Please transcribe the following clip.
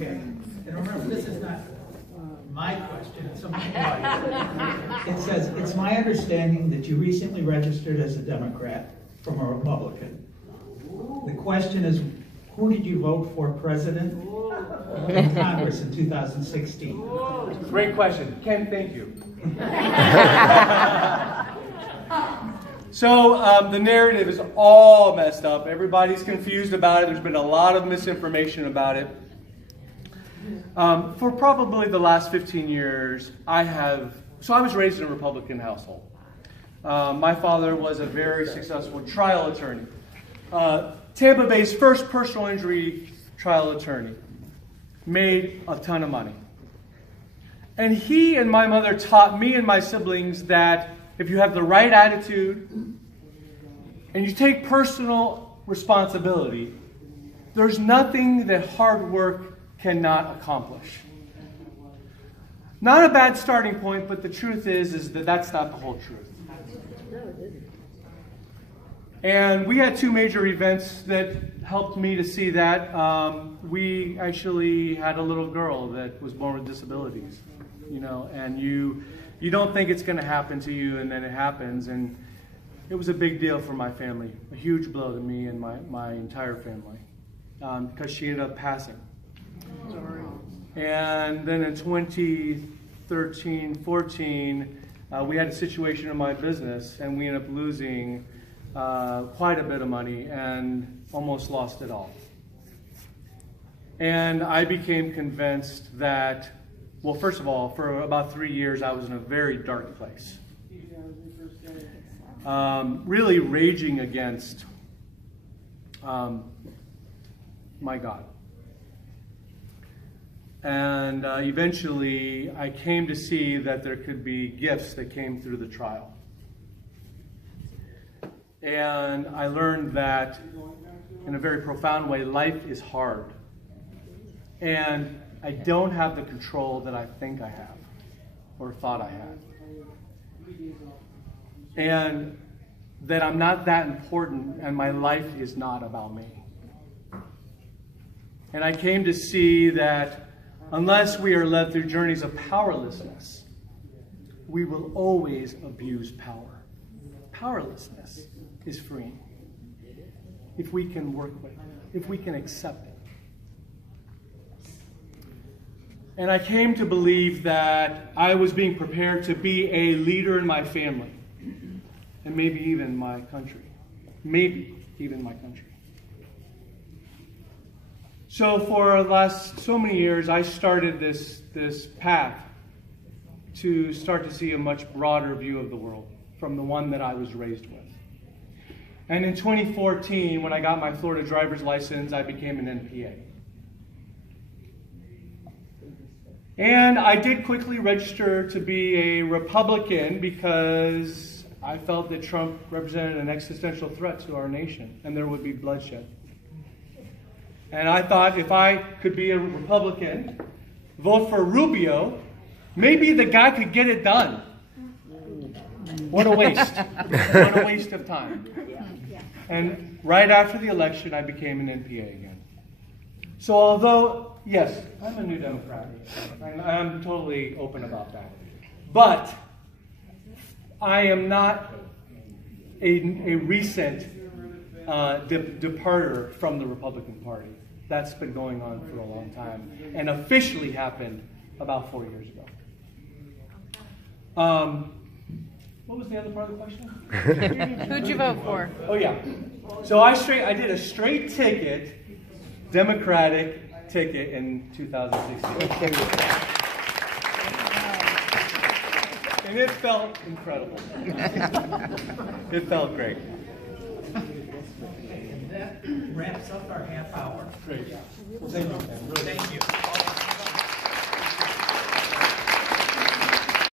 Okay. And remember, this is not my question, it's something like it says, it's my understanding that you recently registered as a Democrat from a Republican. The question is, who did you vote for president in Congress in 2016? Great question. Ken, thank you. So the narrative is all messed up. Everybody's confused about it. There's been a lot of misinformation about it. For probably the last 15 years, I was raised in a Republican household. My father was a very successful trial attorney. Tampa Bay's first personal injury trial attorney. Made a ton of money. And he and my mother taught me and my siblings that if you have the right attitude and you take personal responsibility, there's nothing that hard work cannot accomplish. Not a bad starting point, but the truth is that that's not the whole truth. And we had two major events that helped me to see that. We actually had a little girl that was born with disabilities, you know, and you don't think it's going to happen to you, and then it happens. And it was a big deal for my family, a huge blow to me and my entire family, because she ended up passing. And then in 2013-14, we had a situation in my business, and we ended up losing quite a bit of money and almost lost it all. And I became convinced that, well, first of all, for about 3 years, I was in a very dark place. Really raging against my God. And eventually, I came to see that there could be gifts that came through the trial. And I learned that, in a very profound way, life is hard. And I don't have the control that I think I have, or thought I had. And that I'm not that important, and my life is not about me. And I came to see that unless we are led through journeys of powerlessness, we will always abuse power. Powerlessness is freeing if we can work with it, if we can accept it. And I came to believe that I was being prepared to be a leader in my family, and maybe even my country. Maybe even my country. So for the last so many years, I started this path to start to see a much broader view of the world from the one that I was raised with. And in 2014, when I got my Florida driver's license, I became an NPA. And I did quickly register to be a Republican because I felt that Trump represented an existential threat to our nation, and there would be bloodshed. And I thought if I could be a Republican, vote for Rubio, maybe the guy could get it done. What a waste. What a waste of time. And right after the election, I became an NPA again. So although, yes, I'm a New Democrat, and I'm totally open about that. But I am not a recent departure from the Republican Party. That's been going on for a long time, and officially happened about 4 years ago. What was the other part of the question? Who'd you vote for? Oh yeah. So I did a straight ticket, Democratic ticket in 2016. And it felt incredible. It felt great. That wraps up our half hour. Great. Well, thank you.